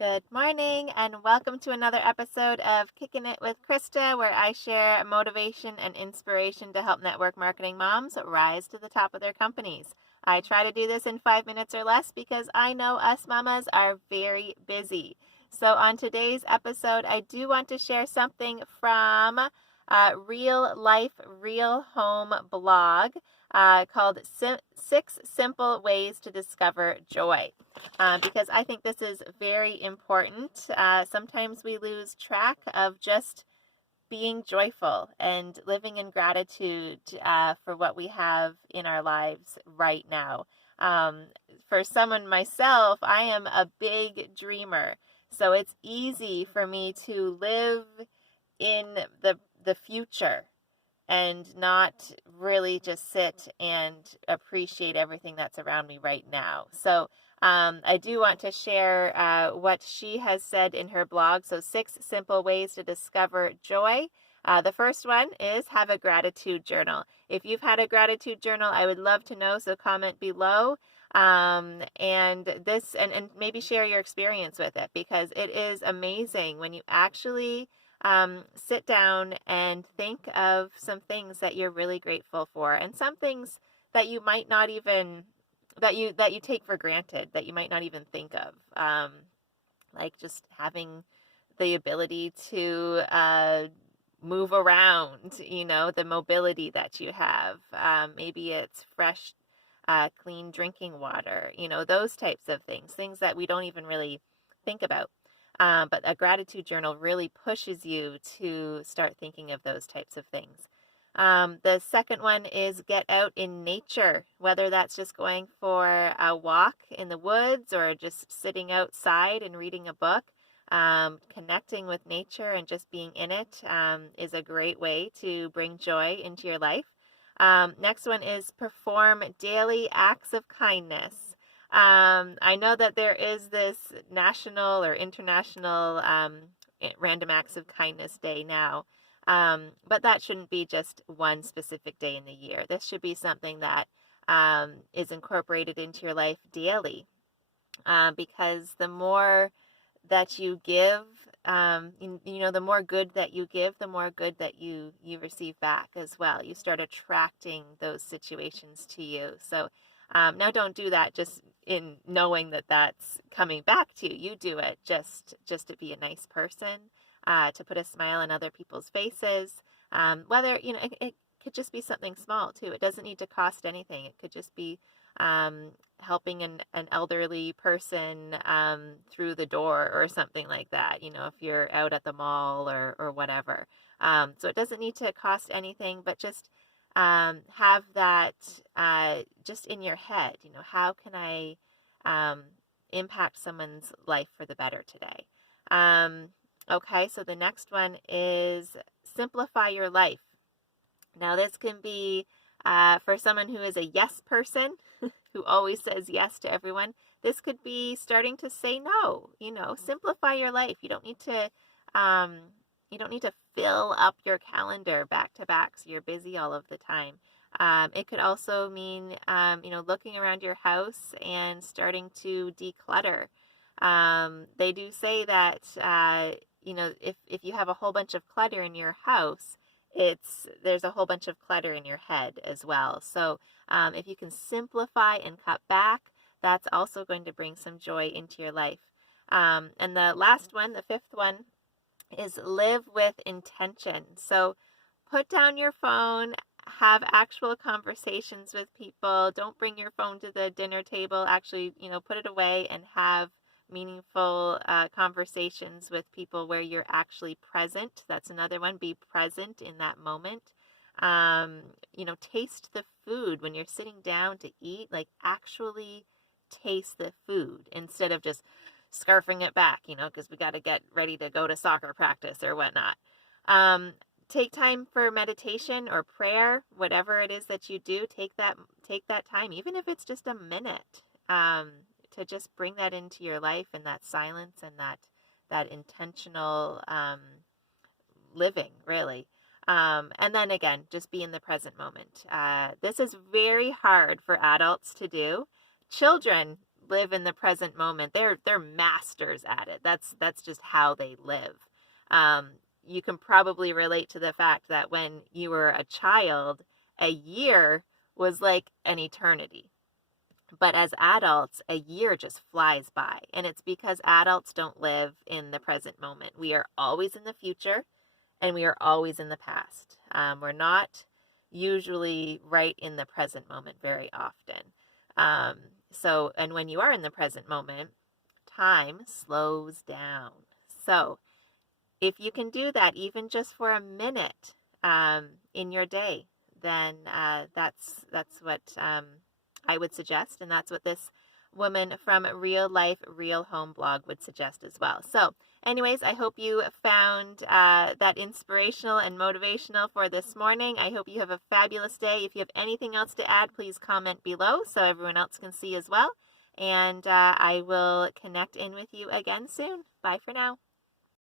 Good morning, and welcome to another episode of Kicking It with Krista, where I share motivation and inspiration to help network marketing moms rise to the top of their companies. I try to do this in 5 minutes or less because I know us mamas are very busy. So on today's episode, I do want to share something from Real Life, Real Home blog called 6 Simple Ways to Discover Joy. Because I think this is very important. Sometimes we lose track of just being joyful and living in gratitude for what we have in our lives right now. For someone myself, I am a big dreamer. So it's easy for me to live in the future and not really just sit and appreciate everything that's around me right now. So I do want to share what she has said in her blog. So 6 simple ways to discover joy. The first one is have a gratitude journal. If you've had a gratitude journal, I would love to know, so comment below. And maybe share your experience with it, because it is amazing when you actually sit down and think of some things that you're really grateful for, and some things that you might not even that you take for granted, that you might not even think of, like just having the ability to move around, the mobility that you have. Maybe it's fresh, clean drinking water, those types of things that we don't even really think about. But a gratitude journal really pushes you to start thinking of those types of things. The second one is get out in nature, whether that's just going for a walk in the woods or just sitting outside and reading a book. Connecting with nature and just being in it is a great way to bring joy into your life. Next one is perform daily acts of kindness. I know that there is this national or international Random Acts of Kindness Day now, but that shouldn't be just one specific day in the year. This should be something that is incorporated into your life daily, because the more that you give, the more good that you give, the more good that you receive back as well. You start attracting those situations to you. So now don't do that just in knowing that that's coming back to you. You do it just to be a nice person, to put a smile on other people's faces. Whether, it could just be something small too. It doesn't need to cost anything. It could just be helping an elderly person through the door or something like that, if you're out at the mall or whatever. So it doesn't need to cost anything, but just have that just in your head. How can I impact someone's life for the better today? Okay, so the next one is simplify your life. Now this can be for someone who is a yes person, who always says yes to everyone. This could be starting to say no. Simplify your life. You don't need to fill up your calendar back to back so you're busy all of the time. It could also mean looking around your house and starting to declutter. They do say that if you have a whole bunch of clutter in your house, there's a whole bunch of clutter in your head as well. So if you can simplify and cut back, that's also going to bring some joy into your life. And the last one, the fifth one, is live with intention. So put down your phone, have actual conversations with people. Don't bring your phone to the dinner table. Actually, put it away and have meaningful conversations with people where you're actually present. That's another one. Be present in that moment. Taste the food when you're sitting down to eat. Like, actually taste the food instead of just scarfing it back, because we got to get ready to go to soccer practice or whatnot. Take time for meditation or prayer, whatever it is that you do. Take that time, even if it's just a minute, to just bring that into your life, and that silence and that intentional living, really. And then again, just be in the present moment. This is very hard for adults to do. Children live in the present moment. They're masters at it. That's just how they live. You can probably relate to the fact that when you were a child, a year was like an eternity. But as adults, a year just flies by. And it's because adults don't live in the present moment. We are always in the future and we are always in the past. We're not usually right in the present moment very often. And when you are in the present moment, time slows down. So if you can do that, even just for a minute in your day, then that's what I would suggest, and that's what this woman from Real Life Real Home blog would suggest as well. So anyways, I hope you found that inspirational and motivational for this morning. I hope you have a fabulous day. If you have anything else to add, please comment below so everyone else can see as well. And I will connect in with you again soon. Bye for now.